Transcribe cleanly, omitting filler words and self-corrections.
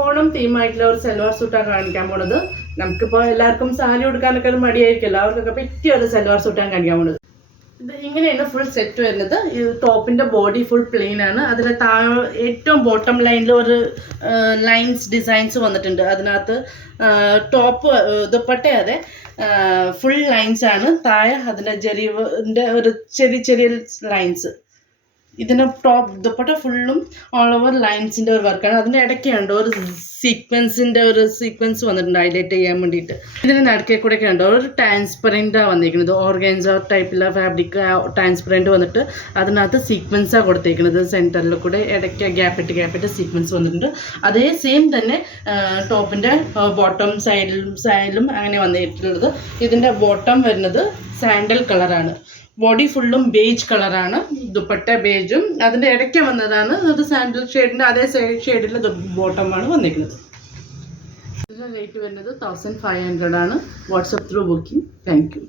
ഓണം തീമായിട്ടുള്ള ഒരു സൽവാർ സൂട്ടാണ് കാണിക്കാൻ പോണത്. നമുക്കിപ്പോൾ എല്ലാവർക്കും സാരി ഉടുക്കാനൊക്കെ ഒരു മടിയായിരിക്കുമല്ലോ, അവർക്കൊക്കെ പറ്റിയ ഒരു സൽവാർ സൂട്ടാണ് കാണിക്കാൻ പോണത്. ഇത് ഇങ്ങനെയാണ് ഫുൾ സെറ്റ് വരുന്നത്. ഈ ടോപ്പിൻ്റെ ബോഡി ഫുൾ പ്ലെയിൻ ആണ്. അതിൽ ഏറ്റവും ബോട്ടം ലൈനിൽ ഒരു ലൈൻസ് ഡിസൈൻസ് വന്നിട്ടുണ്ട്. അതിനകത്ത് ടോപ്പ് ദുപ്പട്ട അതെ ഫുൾ ലൈൻസ് ആണ്. താഴെ അതിൻ്റെ ജരീവിൻ്റെ ഒരു ചെറിയ ലൈൻസ്. ഇതിന് ടോപ്പ് ദുപ്പട്ട ഫുള്ളും ഓൾ ഓവർ ലൈൻസിൻ്റെ ഒരു വർക്കാണ്. അതിൻ്റെ ഇടയ്ക്കുണ്ട് ഒരു സീക്വൻസ് വന്നിട്ടുണ്ട് ഹൈലൈറ്റ് ചെയ്യാൻ വേണ്ടിയിട്ട്. ഇതിന് നടുക്കേ കൂടെ ഒക്കെ ഉണ്ട് ഒരു ട്രാൻസ്പെറൻറ്റാണ് വന്നിരിക്കുന്നത്. ഓർഗൻസ ടൈപ്പിലുള്ള ഫാബ്രിക് ട്രാൻസ്പെറൻറ്റ് വന്നിട്ട് അതിനകത്ത് സീക്വൻസാണ് കൊടുത്തേക്കുന്നത്. സെൻറ്ററിൽ കൂടെ ഇടയ്ക്ക് ഗ്യാപ്പിട്ട് സീക്വൻസ് വന്നിട്ടുണ്ട്. അതേ സെയിം തന്നെ ടോപ്പിൻ്റെ ബോട്ടം സൈഡിലും അങ്ങനെ വന്നിട്ടുള്ളത്. ഇതിൻ്റെ ബോട്ടം വരുന്നത് സാൻഡൽ കളറാണ്. ബോഡി ഫുള്ളും ബേജ് കളറാണ്. ദുപ്പട്ട ബേജും അതിൻ്റെ ഇടയ്ക്ക് വന്നതാണ് ഒരു സാൻഡൽ ഷെയ്ഡിൻ്റെ അതേ ഷെയ്ഡിൽ ബോട്ടമാണ് വന്നിരിക്കുന്നത്. ഇതിൻ്റെ റേറ്റ് വരുന്നത് 1500 ആണ്. WhatsApp through booking. Thank you.